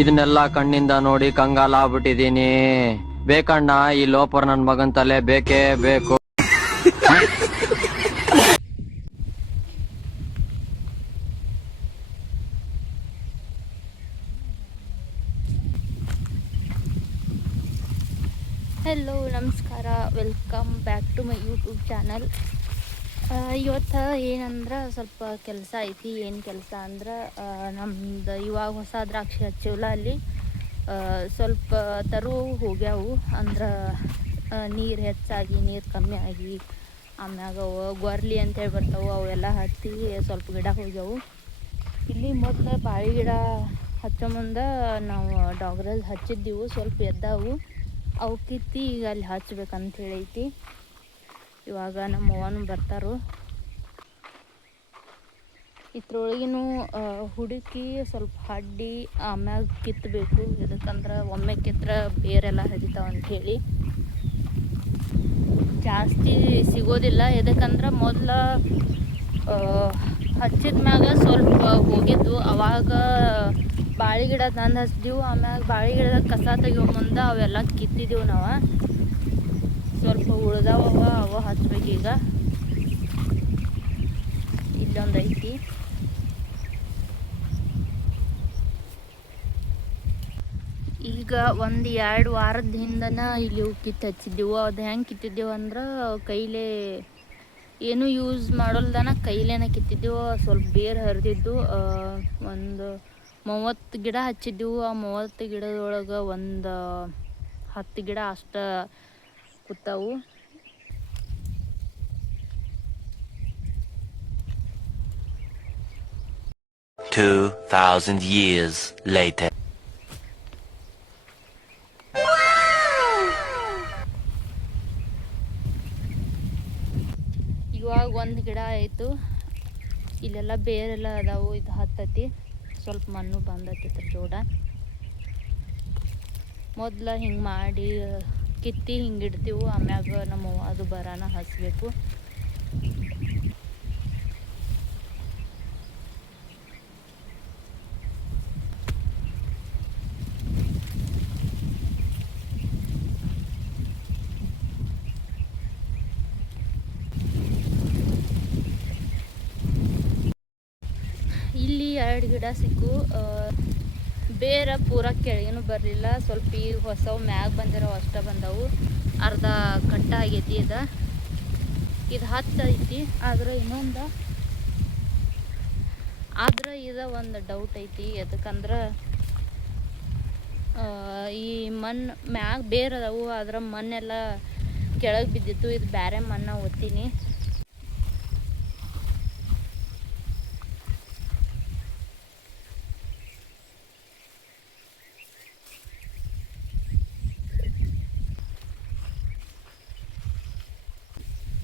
ಇದನ್ನೆಲ್ಲ ಕಣ್ಣಿಂದ ನೋಡಿ ಕಂಗಾಲಾಗ್ಬಿಟ್ಟಿದೀನಿ. ಬೇಕಣ್ಣ ಈ ಲೋಪರ್ ನನ್ ಮಗನ್ ತಲೆ ಬೇಕೇ ಬೇಕು. ಹೆಲೋ ನಮಸ್ಕಾರ, welcome back to my YouTube channel. ಇವತ್ತು ಏನಂದ್ರೆ ಸ್ವಲ್ಪ ಕೆಲಸ ಐತಿ. ಏನು ಕೆಲಸ ಅಂದ್ರೆ ನಮ್ದು ಇವಾಗ ಹೊಸ ದ್ರಾಕ್ಷಿ ಹಚ್ಚಿವಲ್ಲ, ಅಲ್ಲಿ ಸ್ವಲ್ಪ ತರು ಹೋಗ್ಯಾವು. ಅಂದ್ರೆ ನೀರು ಹೆಚ್ಚಾಗಿ ನೀರು ಕಮ್ಮಿ ಆಗಿ ಆಮ್ಯಾಗ ಗೊರ್ಲಿ ಅಂತೇಳಿ ಬರ್ತಾವೆ, ಅವೆಲ್ಲ ಹತ್ತಿ ಸ್ವಲ್ಪ ಗಿಡ ಹೋಗ್ಯಾವು. ಇಲ್ಲಿ ಮೊದಲು ಬಾಳೆ ಗಿಡ ಹಚ್ಚೋ ಮುಂದೆ ನಾವು ಡಾಗ್ರಸ್ ಹಚ್ಚಿದ್ದೀವು, ಸ್ವಲ್ಪ ಎದ್ದಾವು. ಅವು ಕಿತ್ತಿ ಈಗ ಅಲ್ಲಿ ಹಚ್ಬೇಕಂತ ಹೇಳೈತಿ. ಇವಾಗ ನಮ್ಮ ಅವ್ವನು ಬರ್ತಾರೋ. ಇದ್ರೊಳಗಿನೂ ಹುಡುಕಿ ಸ್ವಲ್ಪ ಹಡ್ಡಿ ಆಮ್ಯಾಗ ಕಿತ್ತಬೇಕು. ಇದಕ್ಕಂದ್ರೆ ಒಮ್ಮೆ ಕಿತ್ತರ ಬೇರೆಲ್ಲ ಹರಿತಾವ ಅಂಥೇಳಿ ಜಾಸ್ತಿ ಸಿಗೋದಿಲ್ಲ. ಎದಕ್ಕಂದ್ರೆ ಮೊದಲು ಹಚ್ಚಿದ ಮ್ಯಾಗ ಸ್ವಲ್ಪ ಹೋಗಿದ್ದು, ಅವಾಗ ಬಾಳೆ ಗಿಡ ತಂದು ಹಚ್ಚಿದೆವು. ಆಮ್ಯಾಗ ಬಾಳೆ ಗಿಡದಾಗ ಕಸ ತೆಗಿಯೋ ಮುಂದೆ ಅವೆಲ್ಲ ಕಿತ್ತಿದ್ದೆವು ನಾವು. ಸ್ವಲ್ಪ ಉಳ್ದಾವ, ಅವ ಹಚ್ಬೇಕೀಗ. ಇಲ್ಲೊಂದು ಐತಿ. ಈಗ 1-2 ವಾರದ ಹಿಂದನ ಇಲ್ಲಿ ಕಿತ್ತು ಹಚ್ಚಿದ್ದೆವು. ಅದು ಹೆಂಗೆ ಕಿತ್ತಿದ್ದೆವು ಅಂದ್ರೆ ಕೈಲೇ ಏನು ಯೂಸ್ ಮಾಡೋಲ್ದನ ಕೈಲೇನ ಕಿತ್ತಿದ್ದೆವು. ಸ್ವಲ್ಪ ಬೇರು ಹರಿದಿದ್ದು. ಒಂದು 30 ಗಿಡ ಹಚ್ಚಿದ್ದೆವು. ಆ 30 ಗಿಡದೊಳಗೆ ಒಂದು 10 ಗಿಡ ಅಷ್ಟು ಕೂತಾವು. years later. ಇವಾಗ ಒಂದು ಗಿಡ ಆಯಿತು. ಇಲ್ಲೆಲ್ಲ ಬೇರೆಲ್ಲ ಅದಾವು. ಇದು ಹತ್ತತಿ, ಸ್ವಲ್ಪ ಮಣ್ಣು ಬಂದತಿ ಇದ್ರ ಜೋಡ. ಮೊದಲು ಹಿಂಗೆ ಮಾಡಿ ಕಿತ್ತಿ ಹಿಂಗೆ ಇಡ್ತೀವಿ. ಆಮ್ಯಾಗ ನಮ್ಮ ಅದು ಬರಾನ ಹಚ್ಚಬೇಕು. ಇಲ್ಲಿ 2 ಗಿಡ ಸಿಕ್ಕು. ಬೇರೆ ಪೂರ ಕೆಳಗೇನು ಬರಲಿಲ್ಲ. ಸ್ವಲ್ಪ ಈಗ ಹೊಸವು ಮ್ಯಾಗ ಬಂದಿರೋ ಅಷ್ಟೇ ಬಂದವು. ಅರ್ಧ ಕಟ್ಟ ಆಗೈತಿ. ಇದು 10 ಐತಿ. ಆದ್ರೆ ಇದು ಒಂದು ಡೌಟ್ ಐತಿ. ಎದಕ್ಕಂದ್ರೆ ಈ ಮಣ್ಣು ಮ್ಯಾಗ ಬೇರೆ ಅದಾವು, ಆದ್ರೆ ಮಣ್ಣೆಲ್ಲ ಕೆಳಗೆ ಬಿದ್ದಿತ್ತು. ಇದು ಬೇರೆ ಮಣ್ಣು ಒತ್ತೀನಿ.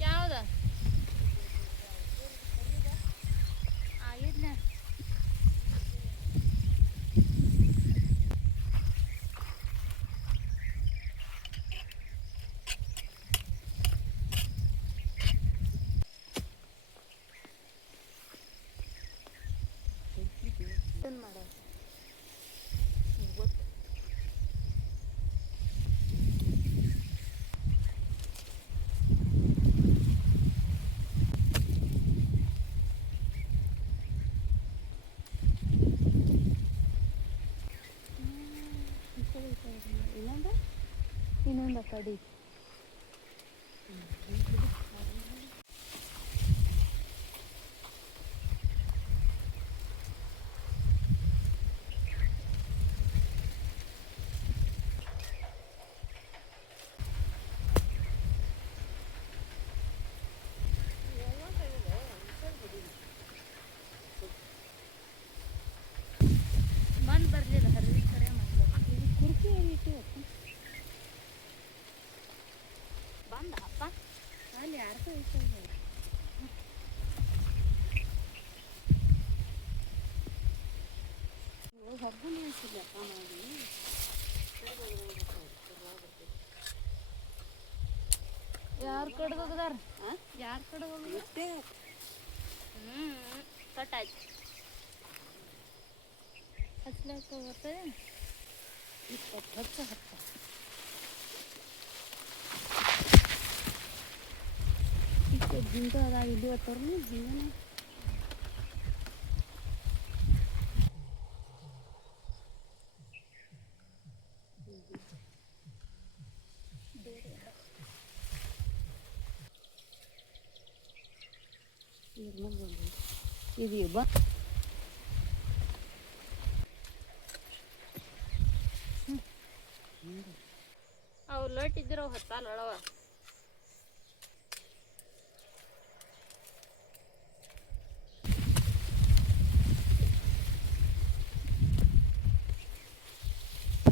ಯಾವ್ದ ಆಗಿದ್ನ ಮಾಡ ಗೊತ್ತು. ಇನ್ನೊಂದು ಕಡಿ ಮಣ್ಣು ಬರಲಿಲ್ಲ. ಹರಿದ ಕರೆ ಮಣ್ಣು ಕುರ್ಕಿ ಇಟ್ಟು ಬಂದ ಅಪ್ಪ ಅಲ್ಲಿ ಯಾರ್ದು ಐತೆ. ಹಬ್ಬನೇ ಅನ್ಸಿಲ್ಲ ಅಪ್ಪ ಮಾಡಿ. ಯಾರು ಕಡ್ದು ಹೋಗದಾರ? ಯಾರು ಕಡ್ದು ಹೋಗುತ್ತೆ? ಕಟ್ ಆಯ್ತು. ಹಚ್ಲಾಕ ಬರ್ತದೆ. 20 ಹಚ್ಚ ಹತ್ತ ಜಿಂಕ ಅದಾವ ಇಲ್ಲಿ ತರ್ಲಿ ಜಿಂಗನ ಇದು ಬಾ ಅವು ಲಟ್ ಇದ್ರ ಅವು ಹತ್ತಾಲ ಅಳವ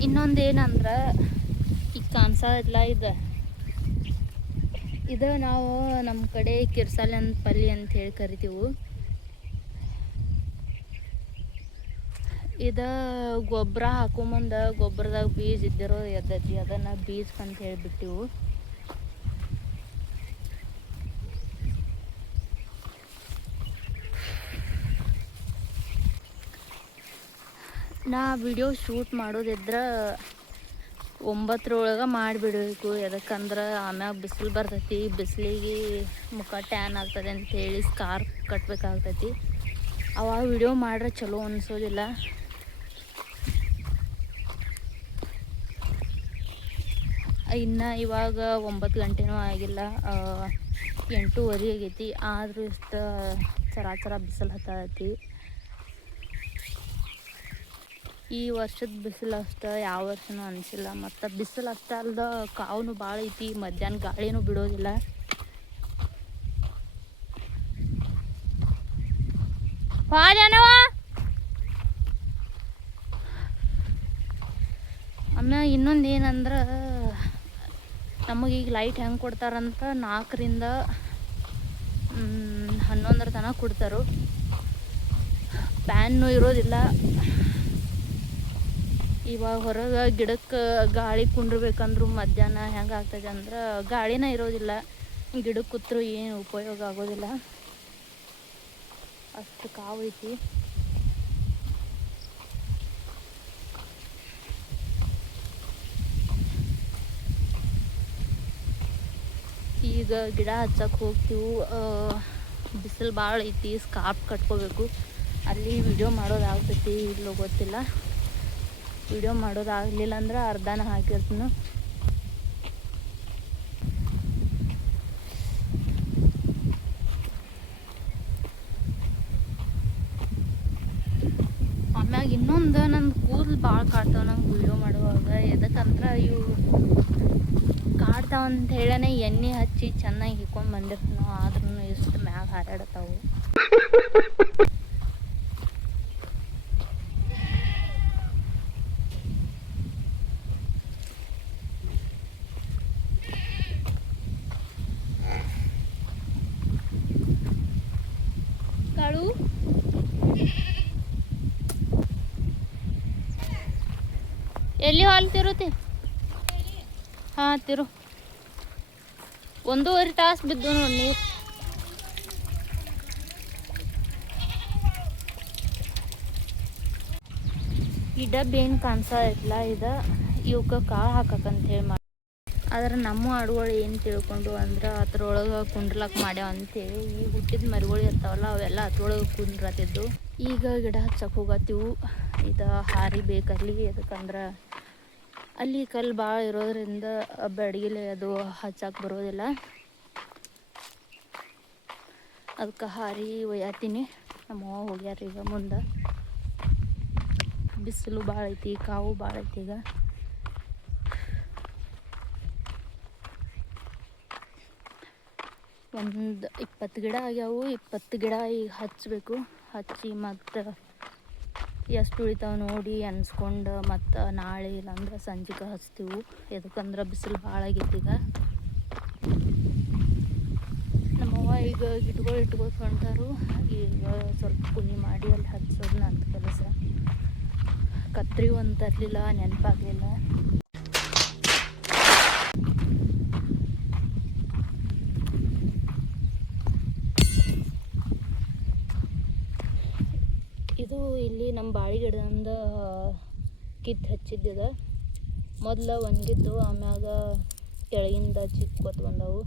ಇನ್ನೊಂದೇನಂದ್ರ ಈಗ ಕಾಣಿಸೋದಿಲ್ಲ ಇದು ನಾವು ನಮ್ಮ ಕಡೆ ಕಿರ್ಸಾಲೆ ಅಂತ ಪಲ್ಲಿ ಅಂತ ಹೇಳಿ ಕರಿತೀವಿ. ಇದು ಗೊಬ್ಬರ ಹಾಕೊಂಬಂದ ಗೊಬ್ಬರದಾಗ ಬೀಜ ಇದ್ದಿರೋ ಎದ್ದೈತಿ, ಅದನ್ನು ಬೀಜಕ್ಕಂತ ಹೇಳಿಬಿಟ್ಟಿವು. ನಾ ವಿಡಿಯೋ ಶೂಟ್ ಮಾಡೋದಿದ್ರೆ 9 ಮಾಡಿಬಿಡಬೇಕು. ಯಾಕಂದ್ರೆ ಆಮ್ಯಾಗ ಬಿಸಿಲು ಬರ್ತೈತಿ, ಬಿಸಿಲಿಗೆ ಮುಖ ಟ್ಯಾನ್ ಆಗ್ತದೆ ಅಂಥೇಳಿ ಸ್ಕಾರ್ಫ್ ಕಟ್ಟಬೇಕಾಗ್ತೈತಿ. ಅವಾಗ ವಿಡಿಯೋ ಮಾಡ್ರೆ ಚಲೋ ಅನಿಸೋದಿಲ್ಲ. ಇನ್ನು ಇವಾಗ 9 ಗಂಟೆನೂ ಆಗಿಲ್ಲ, 8:15 ಆಗೈತಿ. ಆದರೂ ಇಷ್ಟು ಚರ ಬಿಸಿಲು ಹತ್ತೈತಿ. ಈ ವರ್ಷದ ಬಿಸಿಲು ಅಷ್ಟು ಯಾವ ವರ್ಷನೂ ಅನಿಸಿಲ್ಲ. ಮತ್ತು ಬಿಸಿಲು ಅಷ್ಟೇ ಅಲ್ದ ಕಾವು ಭಾಳ ಐತಿ, ಮಧ್ಯಾಹ್ನ ಗಾಳಿನೂ ಬಿಡೋದಿಲ್ಲ. ಆಮ್ಯಾಗ ಇನ್ನೊಂದು ಏನಂದ್ರೆ ನಮಗೀಗ ಲೈಟ್ ಹೆಂಗೆ ಕೊಡ್ತಾರಂತ 4ರಿಂದ 11 ತನಕ ಕೊಡ್ತಾರೋ. ಫ್ಯಾನ್ನು ಇರೋದಿಲ್ಲ. ಇವಾಗ ಹೊರಗೆ ಗಿಡಕ್ಕೆ ಗಾಳಿ ಕುಂಡ್ರಬೇಕಂದ್ರೂ ಮಧ್ಯಾಹ್ನ ಹೆಂಗೆ ಆಗ್ತದೆ ಅಂದ್ರೆ ಗಾಳಿನ ಇರೋದಿಲ್ಲ. ಗಿಡಕ್ಕೆ ಕೂತ್ರು ಏನು ಉಪಯೋಗ ಆಗೋದಿಲ್ಲ, ಅಷ್ಟು ಕಾವು ಐತಿ. ಈಗ ಗಿಡ ಹಚ್ಚಕ್ಕೆ ಹೋಗ್ತೀವಿ. ಬಿಸಿಲು ಭಾಳ ಐತಿ, ಸ್ಕಾರ್ಫ್ ಕಟ್ಕೋಬೇಕು. ಅಲ್ಲಿ ವಿಡಿಯೋ ಮಾಡೋದಾಗ್ತೈತಿ ಇಲ್ಲೋ ಗೊತ್ತಿಲ್ಲ. ವಿಡಿಯೋ ಮಾಡೋದಾಗಲಿಲ್ಲ ಅಂದ್ರೆ ಅರ್ಧನ ಹಾಕಿರ್ತೀನಿ. ಆಮ್ಯಾಗ ಇನ್ನೊಂದು ನನ್ನ ಕೂದಲು ಭಾಳ ಕಾಡ್ತಾವ ನಂಗೆ ವಿಡಿಯೋ ಮಾಡುವಾಗ. ಎದಕ್ಕಂದ್ರೆ ಇವು ಕಾಡ್ತಾವ ಅಂತ ಹೇಳನೆ ಎಣ್ಣೆ ಹಚ್ಚಿ ಚೆನ್ನಾಗಿ ಹಿಕ್ಕೊಂಡು ಬಂದಿರ್ತೀನೋ, ಆದ್ರೂ ಇಷ್ಟು ಮ್ಯಾಗ ಹಾರಾಡತಾವು. ಕಾಳು ಎಲ್ಲಿ ಹಾಲು ತಿರುತಿ? ಹಾಂ ತಿರು. 1.5 ತಾಸು ಬಿದ್ದು ನೋಡಿ ನೀರು. ಈ ಡಬ್ಬಿ ಏನು ಕಾಣಿಸೋದಿಲ್ಲ. ಇವಕ್ಕೆ ಕಾಳು ಹಾಕಕ್ಕಂತ ಹೇಳಿ ಮಾಡಿ. ಆದ್ರೆ ನಮ್ಮ ಆಡುಗಳು ಏನು ತಿಳ್ಕೊಂಡು ಅಂದ್ರೆ ಅದ್ರೊಳಗೆ ಕುಂಡ್ರಲಕ್ಕೆ ಮಾಡ್ಯಾವ ಅಂತೇಳಿ ಈ ಹುಟ್ಟಿದ ಮರಿಗಳು ಇರ್ತಾವಲ್ಲ ಅವೆಲ್ಲ ಅದ್ರೊಳಗೆ ಕುಂದ್ರತಿದ್ದು. ಈಗ ಗಿಡ ಹಚ್ಚಕ್ಕೆ ಹೋಗತ್ತೀವಿ. ಇದು ಹಾರಿ ಬೇಕಲ್ಲಿ, ಯಾಕಂದ್ರೆ ಅಲ್ಲಿ ಕಲ್ಲು ಭಾಳ ಇರೋದ್ರಿಂದ ಬೆಡಗಿಲೆ ಅದು ಹಚ್ಚಕ್ಕೆ ಬರೋದಿಲ್ಲ. ಅದಕ್ಕೆ ಹಾರಿ ಒಯ್ಯತ್ತೀನಿ. ನಮ್ಮವ್ವ ಹೋಗ್ಯಾರ ಈಗ ಮುಂದೆ. ಬಿಸಿಲು ಭಾಳ ಐತಿ, ಕಾವು ಭಾಳ ಐತಿ. ಈಗ ಒಂದು 20 ಗಿಡ ಆಗ್ಯಾವು. 20 ಗಿಡ ಈಗ ಹಚ್ಚಬೇಕು. ಹಚ್ಚಿ ಮತ್ತು ಎಷ್ಟು ಉಳಿತಾವೆ ನೋಡಿ ಅನ್ಸ್ಕೊಂಡು ಮತ್ತು ನಾಳೆ ಇಲ್ಲಾಂದ್ರೆ ಸಂಜೆಗೆ ಹಚ್ತೀವಿ. ಎದಕ್ಕಂದ್ರೆ ಬಿಸಿಲು ಭಾಳ ಆಗೈತಿ. ಈಗ ನಮ್ಮವ್ವ ಈಗ ಇಟ್ಕೊಂಡು ಹೊಂಟಾರು. ಈಗ ಸ್ವಲ್ಪ ಕುನಿ ಮಾಡಿ ಅಲ್ಲಿ ಹಚ್ಚೋದು ನನ್ನ ಕೆಲಸ. ಕತ್ರಿ ಒಂದು ತರಲಿಲ್ಲ, ನೆನಪಾಗಲಿಲ್ಲ. ಇದು ಇಲ್ಲಿ ನಮ್ಮ ಬಾಳೆ ಗಿಡದಿಂದ ಕಿತ್ತು ಹಚ್ಚಿದ್ದ. ಮೊದಲು ಒಣಗಿದ್ದು ಆಮ್ಯಾಗ ಕೆಳಗಿಂದ ಚಿಕ್ಕೋತ್ ಬಂದವು,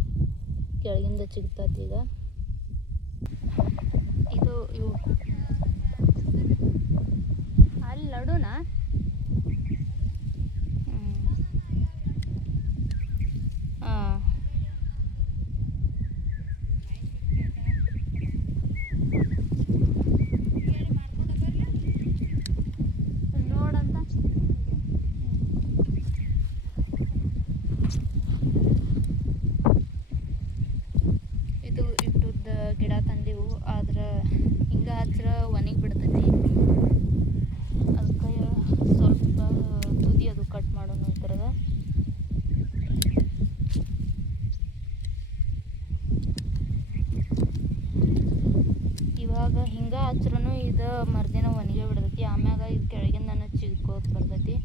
ಕೆಳಗಿಂದ ಚಿಕ್ತತಿ ಈಗ. ಇದು ಇವು ಅಲ್ಲಿ ಲಡುನಾ ಹಾಂ ನೋಡಂತ. ಇದು ಇಟ್ಟುದ್ದ ಗಿಡ ತಂದೆವು, ಆದ್ರೆ ಹಿಂಗೆ ಹಚ್ರ ಒಣಗಿ ಬಿಡ್ತೈತಿ. ಅದಕ್ಕೆ ಸ್ವಲ್ಪ ತುದಿ ಅದು ಕಟ್ ಮಾಡೋಣ ಅಂತಾರದ. ಇವಾಗ ಹಿಂಗೆ ಹಚ್ರೂ ಇದು ಮರ್ದಿನ ಒಣಗಿ ಬಿಡ್ತೈತಿ. ಆಮ್ಯಾಗ ಇದು ಕೆಳಗಿಂದ ಚಿಗ್ಕೋತ ಬರ್ತೈತಿ.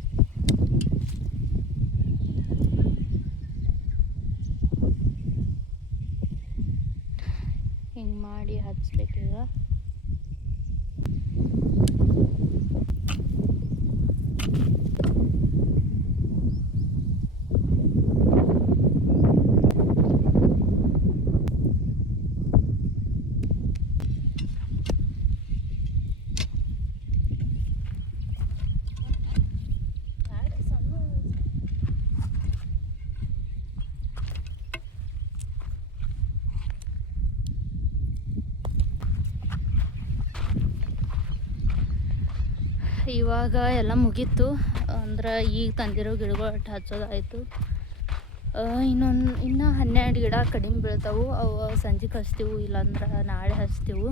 ಹಿಂಗೆ ಮಾಡಿ ಹಚ್ಬೇಕೀಗ. ಇವಾಗ ಎಲ್ಲ ಮುಗೀತು, ಅಂದ್ರೆ ಈಗ ತಂದಿರೋ ಗಿಡಗಳು ಅಷ್ಟು ಹಚ್ಚೋದಾಯಿತು. ಇನ್ನೂ 12 ಗಿಡ ಕಡಿಮೆ ಬೀಳ್ತಾವೆ. ಅವು ಸಂಜೆಗೆ ಹಚ್ತೀವಿ, ಇಲ್ಲಾಂದ್ರೆ ನಾಳೆ ಹಚ್ತೀವಿ.